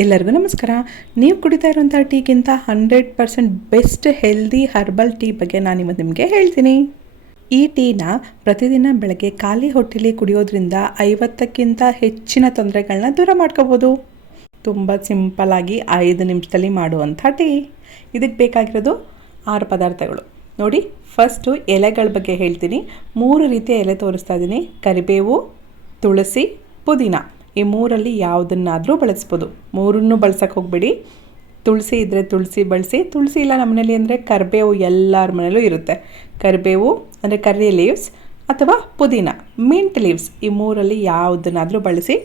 ಎಲ್ಲರಿಗೂ ನಮಸ್ಕಾರ. ನೀವು ಕುಡಿತಾ ಇರುವಂಥ ಟೀಗಿಂತ 100% ಬೆಸ್ಟ್ ಹೆಲ್ದಿ ಹರ್ಬಲ್ ಟೀ ಬಗ್ಗೆ ನಾನು ಇವತ್ತು ನಿಮಗೆ ಹೇಳ್ತೀನಿ. ಈ ಟೀನ ಪ್ರತಿದಿನ ಬೆಳಗ್ಗೆ ಖಾಲಿ ಹೊಟ್ಟೆಲಿ ಕುಡಿಯೋದ್ರಿಂದ 50ಕ್ಕಿಂತ ಹೆಚ್ಚಿನ ತೊಂದರೆಗಳನ್ನ ದೂರ ಮಾಡ್ಕೋಬೋದು. ತುಂಬ ಸಿಂಪಲ್ಲಾಗಿ 5 ನಿಮಿಷದಲ್ಲಿ ಮಾಡುವಂಥ ಟೀ. ಇದಕ್ಕೆ ಬೇಕಾಗಿರೋದು 6 ಪದಾರ್ಥಗಳು ನೋಡಿ. ಫಸ್ಟು ಎಲೆಗಳ ಬಗ್ಗೆ ಹೇಳ್ತೀನಿ. 3 ರೀತಿಯ ಎಲೆ ತೋರಿಸ್ತಾ ಇದ್ದೀನಿ. ಕರಿಬೇವು, ತುಳಸಿ, ಪುದೀನ. ಈ 3ರಲ್ಲಿ ಯಾವುದನ್ನಾದರೂ ಬಳಸ್ಬೋದು. 3ನ್ನು ಬಳಸೋಕೆ ಹೋಗಬೇಡಿ. ತುಳಸಿ ಇದ್ದರೆ ತುಳಸಿ ಬಳಸಿ. ತುಳಸಿ ಇಲ್ಲ ನಮ್ಮನೇಲಿ ಅಂದರೆ ಕರಿಬೇವು ಎಲ್ಲರ ಮನೇಲೂ ಇರುತ್ತೆ. ಕರಿಬೇವು ಅಂದರೆ ಕರ್ರಿ ಲೀವ್ಸ್ ಅಥವಾ ಪುದೀನ ಮಿಂಟ್ ಲೀವ್ಸ್, ಈ 3ರಲ್ಲಿ ಯಾವುದನ್ನಾದರೂ ಬಳಸಿ.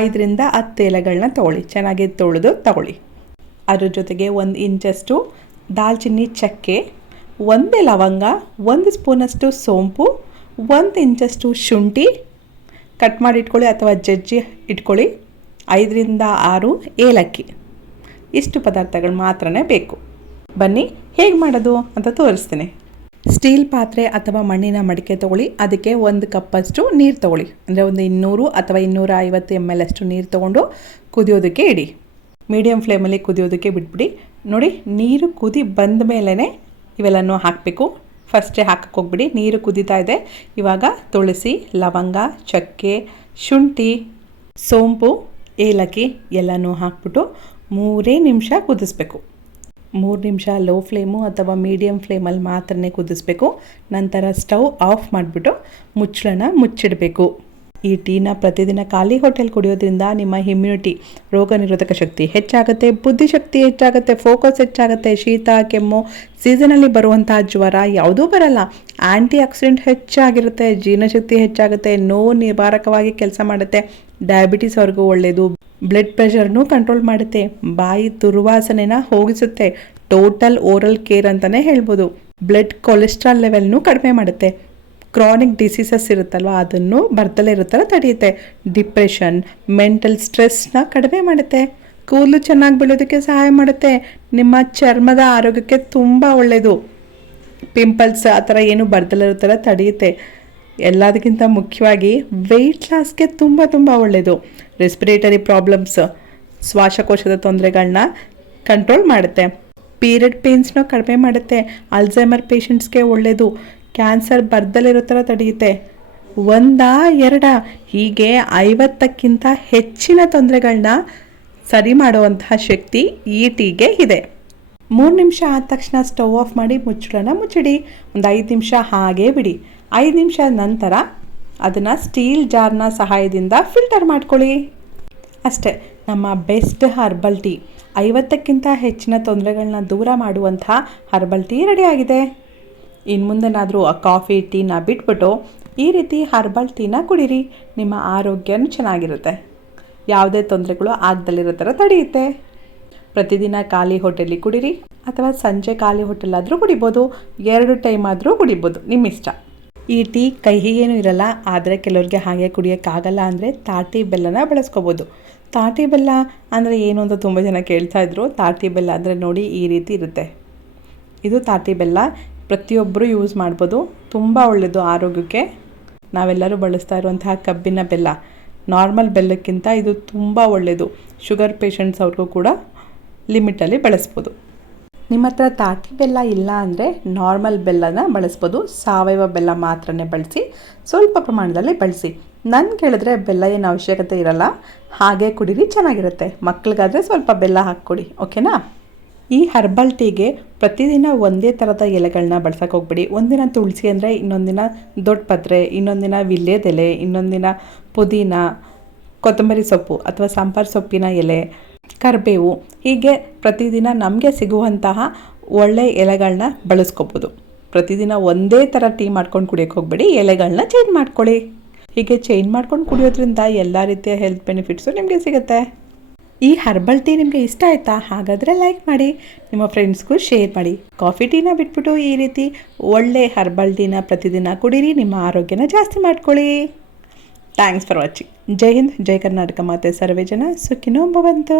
5ರಿಂದ 10 ಎಲೆಗಳನ್ನ ತೊಗೊಳ್ಳಿ, ಚೆನ್ನಾಗಿ ತೊಳೆದು ತಗೊಳ್ಳಿ. ಅದ್ರ ಜೊತೆಗೆ 1 ಇಂಚಷ್ಟು ದಾಲ್ಚಿನ್ನಿ ಚಕ್ಕೆ, 1 ಲವಂಗ, 1 ಸ್ಪೂನಷ್ಟು ಸೋಂಪು, 1 ಇಂಚಷ್ಟು ಶುಂಠಿ ಕಟ್ ಮಾಡಿ ಇಟ್ಕೊಳ್ಳಿ ಅಥವಾ ಜಜ್ಜಿ ಇಟ್ಕೊಳ್ಳಿ. 5ರಿಂದ 6 ಏಲಕ್ಕಿ. ಇಷ್ಟು ಪದಾರ್ಥಗಳು ಮಾತ್ರನೇ ಬೇಕು. ಬನ್ನಿ ಹೇಗೆ ಮಾಡೋದು ಅಂತ ತೋರಿಸ್ತೀನಿ. ಸ್ಟೀಲ್ ಪಾತ್ರೆ ಅಥವಾ ಮಣ್ಣಿನ ಮಡಿಕೆ ತೊಗೊಳ್ಳಿ. ಅದಕ್ಕೆ 1 ಕಪ್ಪಷ್ಟು ನೀರು ತೊಗೊಳ್ಳಿ. ಅಂದರೆ 200 ಅಥವಾ 250 ml ಅಷ್ಟು ನೀರು ತೊಗೊಂಡು ಕುದಿಯೋದಕ್ಕೆ ಇಡಿ. ಮೀಡಿಯಮ್ ಫ್ಲೇಮಲ್ಲಿ ಕುದಿಯೋದಕ್ಕೆ ಬಿಟ್ಬಿಡಿ. ನೋಡಿ, ನೀರು ಕುದಿ ಬಂದ ಮೇಲೇ ಇವೆಲ್ಲನೂ ಹಾಕಬೇಕು. ಫಸ್ಟೇ ಹಾಕಕ್ಕೆ ಹೋಗ್ಬಿಡಿ. ನೀರು ಕುದೀತಾ ಇದೆ. ಇವಾಗ ತುಳಸಿ, ಲವಂಗ, ಚಕ್ಕೆ, ಶುಂಠಿ, ಸೋಂಪು, ಏಲಕ್ಕಿ ಎಲ್ಲನೂ ಹಾಕ್ಬಿಟ್ಟು 3 ನಿಮಿಷ ಕುದಿಸ್ಬೇಕು. 3 ನಿಮಿಷ ಲೋ ಫ್ಲೇಮು ಅಥವಾ ಮೀಡಿಯಮ್ ಫ್ಲೇಮಲ್ಲಿ ಮಾತ್ರನೇ ಕುದಿಸ್ಬೇಕು. ನಂತರ ಸ್ಟವ್ ಆಫ್ ಮಾಡಿಬಿಟ್ಟು ಮುಚ್ಚಳನ ಮುಚ್ಚಿಡಬೇಕು. ಈ ಟೀನ ಪ್ರತಿದಿನ ಖಾಲಿ ಹೊಟ್ಟೆಲಿ ಕುಡಿಯೋದ್ರಿಂದ ನಿಮ್ಮ ಇಮ್ಯುನಿಟಿ, ರೋಗ ನಿರೋಧಕ ಶಕ್ತಿ ಹೆಚ್ಚಾಗುತ್ತೆ, ಬುದ್ಧಿಶಕ್ತಿ ಹೆಚ್ಚಾಗುತ್ತೆ, ಫೋಕಸ್ ಹೆಚ್ಚಾಗುತ್ತೆ, ಶೀತ ಕೆಮ್ಮು, ಸೀಸನಲ್ಲಿ ಬರುವಂಥ ಜ್ವರ ಯಾವುದೂ ಬರಲ್ಲ. ಆ್ಯಂಟಿ ಆಕ್ಸಿಡೆಂಟ್ ಹೆಚ್ಚಾಗಿರುತ್ತೆ, ಜೀರ್ಣಶಕ್ತಿ ಹೆಚ್ಚಾಗುತ್ತೆ, ನೋವು ನಿವಾರಕವಾಗಿ ಕೆಲಸ ಮಾಡುತ್ತೆ, ಡಯಾಬಿಟಿಸ್ ಅವ್ರಿಗೂ ಒಳ್ಳೆಯದು, ಬ್ಲಡ್ ಪ್ರೆಷರ್ನೂ ಕಂಟ್ರೋಲ್ ಮಾಡುತ್ತೆ, ಬಾಯಿ ದುರ್ವಾಸನೆನ ಹೋಗಿಸುತ್ತೆ, ಟೋಟಲ್ ಓರಲ್ ಕೇರ್ ಅಂತಲೇ ಹೇಳ್ಬೋದು. ಬ್ಲಡ್ ಕೊಲೆಸ್ಟ್ರಾಲ್ ಲೆವೆಲ್ನೂ ಕಡಿಮೆ ಮಾಡುತ್ತೆ. ಕ್ರಾನಿಕ್ ಡಿಸೀಸಸ್ ಇರುತ್ತಲ್ವ ಅದನ್ನು ಬರ್ತಲೇ ಇರುತ್ತಲ್ಲ ತಡೆಯುತ್ತೆ. ಡಿಪ್ರೆಷನ್, ಮೆಂಟಲ್ ಸ್ಟ್ರೆಸ್ನ ಕಡಿಮೆ ಮಾಡುತ್ತೆ. ಕೂದಲು ಚೆನ್ನಾಗಿ ಬೆಳೆಯೋದಕ್ಕೆ ಸಹಾಯ ಮಾಡುತ್ತೆ. ನಿಮ್ಮ ಚರ್ಮದ ಆರೋಗ್ಯಕ್ಕೆ ತುಂಬ ಒಳ್ಳೆಯದು. ಪಿಂಪಲ್ಸ್ ಆ ಥರ ಏನು ಬರ್ತಲೇ ಇರುತ್ತಲ್ಲ ತಡೆಯುತ್ತೆ. ಎಲ್ಲದಕ್ಕಿಂತ ಮುಖ್ಯವಾಗಿ ವೆಯ್ಟ್ ಲಾಸ್ಗೆ ತುಂಬ ಒಳ್ಳೆಯದು. ರೆಸ್ಪಿರೇಟರಿ ಪ್ರಾಬ್ಲಮ್ಸ್, ಶ್ವಾಸಕೋಶದ ತೊಂದರೆಗಳನ್ನ ಕಂಟ್ರೋಲ್ ಮಾಡುತ್ತೆ. ಪೀರಿಯಡ್ ಪೇನ್ಸ್ನ ಕಡಿಮೆ ಮಾಡುತ್ತೆ. ಅಲ್ಝೈಮರ್ ಪೇಷಂಟ್ಸ್ಗೆ ಒಳ್ಳೆಯದು. ಕ್ಯಾನ್ಸರ್ ಬರ್ದಲ್ಲಿರೋ ಥರ ತಡೆಯುತ್ತೆ. 1-2 ಹೀಗೆ 50ಕ್ಕಿಂತ ಹೆಚ್ಚಿನ ತೊಂದರೆಗಳನ್ನ ಸರಿ ಮಾಡುವಂತಹ ಶಕ್ತಿ ಈ ಟೀಗೆ ಇದೆ. 3 ನಿಮಿಷ ಆದ ತಕ್ಷಣ ಸ್ಟವ್ ಆಫ್ ಮಾಡಿ ಮುಚ್ಚಳನ ಮುಚ್ಚಿಡಿ. 5 ನಿಮಿಷ ಹಾಗೇ ಬಿಡಿ. 5 ನಿಮಿಷ ನಂತರ ಅದನ್ನು ಸ್ಟೀಲ್ ಜಾರ್ನ ಸಹಾಯದಿಂದ ಫಿಲ್ಟರ್ ಮಾಡ್ಕೊಳ್ಳಿ. ಅಷ್ಟೇ, ನಮ್ಮ ಬೆಸ್ಟ್ ಹರ್ಬಲ್ ಟೀ, 50ಕ್ಕಿಂತ ಹೆಚ್ಚಿನ ತೊಂದರೆಗಳನ್ನ ದೂರ ಮಾಡುವಂಥ ಹರ್ಬಲ್ ಟೀ ರೆಡಿಯಾಗಿದೆ. ಇನ್ನು ಮುಂದೆನಾದರೂ ಆ ಕಾಫಿ ಟೀನ ಬಿಟ್ಬಿಟ್ಟು ಈ ರೀತಿ ಹರ್ಬಲ್ ಟೀನ ಕುಡೀರಿ. ನಿಮ್ಮ ಆರೋಗ್ಯನೂ ಚೆನ್ನಾಗಿರುತ್ತೆ. ಯಾವುದೇ ತೊಂದರೆಗಳು ಆಗದಲ್ಲಿರೋ ಥರ ತಡೆಯುತ್ತೆ. ಪ್ರತಿದಿನ ಖಾಲಿ ಹೊಟ್ಟೆಲಿ ಕುಡೀರಿ ಅಥವಾ ಸಂಜೆ ಖಾಲಿ ಹೊಟ್ಟೆಲಾದರೂ ಕುಡಿಬೋದು. 2 ಟೈಮ್ ಆದರೂ ಕುಡಿಬೋದು, ನಿಮ್ಮ ಇಷ್ಟ. ಈ ಟೀ ಕಹಿಗೇನೂ ಇರಲ್ಲ. ಆದರೆ ಕೆಲವ್ರಿಗೆ ಹಾಗೆ ಕುಡಿಯೋಕ್ಕಾಗಲ್ಲ ಅಂದರೆ ತಾಟಿ ಬೆಲ್ಲನ ಬಳಸ್ಕೋಬೋದು. ತಾಟಿ ಬೆಲ್ಲ ಅಂದರೆ ಏನು ಅಂತ ತುಂಬ ಜನ ಕೇಳ್ತಾಯಿದ್ರು. ತಾಟಿ ಬೆಲ್ಲ ಅಂದರೆ ನೋಡಿ ಈ ರೀತಿ ಇರುತ್ತೆ. ಇದು ತಾಟಿ ಬೆಲ್ಲ. ಪ್ರತಿಯೊಬ್ಬರು ಯೂಸ್ ಮಾಡ್ಬೋದು. ತುಂಬ ಒಳ್ಳೆಯದು ಆರೋಗ್ಯಕ್ಕೆ. ನಾವೆಲ್ಲರೂ ಬಳಸ್ತಾ ಇರುವಂತಹ ಕಬ್ಬಿನ ಬೆಲ್ಲ, ನಾರ್ಮಲ್ ಬೆಲ್ಲಕ್ಕಿಂತ ಇದು ತುಂಬ ಒಳ್ಳೆಯದು. ಶುಗರ್ ಪೇಷಂಟ್ಸ್ ಅವ್ರಿಗೂ ಕೂಡ ಲಿಮಿಟಲ್ಲಿ ಬಳಸ್ಬೋದು. ನಿಮ್ಮ ಹತ್ರ ತಾಟಿ ಬೆಲ್ಲ ಇಲ್ಲ ಅಂದರೆ ನಾರ್ಮಲ್ ಬೆಲ್ಲನ ಬಳಸ್ಬೋದು. ಸಾವಯವ ಬೆಲ್ಲ ಮಾತ್ರನೇ ಬಳಸಿ, ಸ್ವಲ್ಪ ಪ್ರಮಾಣದಲ್ಲಿ ಬಳಸಿ. ನನ್ನ ಕೇಳಿದ್ರೆ ಬೆಲ್ಲ ಏನು ಅವಶ್ಯಕತೆ ಇರಲ್ಲ, ಹಾಗೆ ಕುಡೀರಿ, ಚೆನ್ನಾಗಿರುತ್ತೆ. ಮಕ್ಳಿಗಾದರೆ ಸ್ವಲ್ಪ ಬೆಲ್ಲ ಹಾಕ್ಕೊಡಿ, ಓಕೆನಾ? ಈ ಹರ್ಬಲ್ ಟೀಗೆ ಪ್ರತಿದಿನ ಒಂದೇ ಥರದ ಎಲೆಗಳನ್ನ ಬಳಸೋಕೆ ಹೋಗ್ಬಿಡಿ. ಒಂದಿನ ತುಳಸಿ ಅಂದರೆ ಇನ್ನೊಂದಿನ ದೊಡ್ಡ ಪತ್ರೆ, ಇನ್ನೊಂದಿನ ವಿಳ್ಯದೆಲೆ, ಇನ್ನೊಂದಿನ ಪುದೀನ, ಕೊತ್ತಂಬರಿ ಸೊಪ್ಪು ಅಥವಾ ಸಾಂಬಾರು ಸೊಪ್ಪಿನ ಎಲೆ, ಕರಿಬೇವು, ಹೀಗೆ ಪ್ರತಿದಿನ ನಮಗೆ ಸಿಗುವಂತಹ ಒಳ್ಳೆಯ ಎಲೆಗಳನ್ನ ಬಳಸ್ಕೋಬೋದು. ಪ್ರತಿದಿನ ಒಂದೇ ಥರ ಟೀ ಮಾಡ್ಕೊಂಡು ಕುಡಿಯೋಕ್ಕೆ ಹೋಗ್ಬೇಡಿ. ಎಲೆಗಳನ್ನ ಚೇಂಜ್ ಮಾಡ್ಕೊಳ್ಳಿ. ಹೀಗೆ ಚೇಂಜ್ ಮಾಡ್ಕೊಂಡು ಕುಡಿಯೋದ್ರಿಂದ ಎಲ್ಲ ರೀತಿಯ ಹೆಲ್ತ್ ಬೆನಿಫಿಟ್ಸು ನಿಮಗೆ ಸಿಗುತ್ತೆ. ಈ ಹರ್ಬಲ್ ಟೀ ನಿಮಗೆ ಇಷ್ಟ ಆಯಿತಾ? ಹಾಗಾದರೆ ಲೈಕ್ ಮಾಡಿ, ನಿಮ್ಮ ಫ್ರೆಂಡ್ಸ್ಗೂ ಶೇರ್ ಮಾಡಿ. ಕಾಫಿ ಟೀನ ಬಿಟ್ಬಿಟ್ಟು ಈ ರೀತಿ ಒಳ್ಳೆ ಹರ್ಬಲ್ ಟೀನ ಪ್ರತಿದಿನ ಕುಡೀರಿ. ನಿಮ್ಮ ಆರೋಗ್ಯನ ಜಾಸ್ತಿ ಮಾಡ್ಕೊಳ್ಳಿ. Thanks for watching. ಜೈ ಹಿಂದ್, ಜೈ ಕರ್ನಾಟಕ ಮಾತೆ. ಸರ್ವೇ ಜನ ಸುಖಿನೋ ಭವಂತು.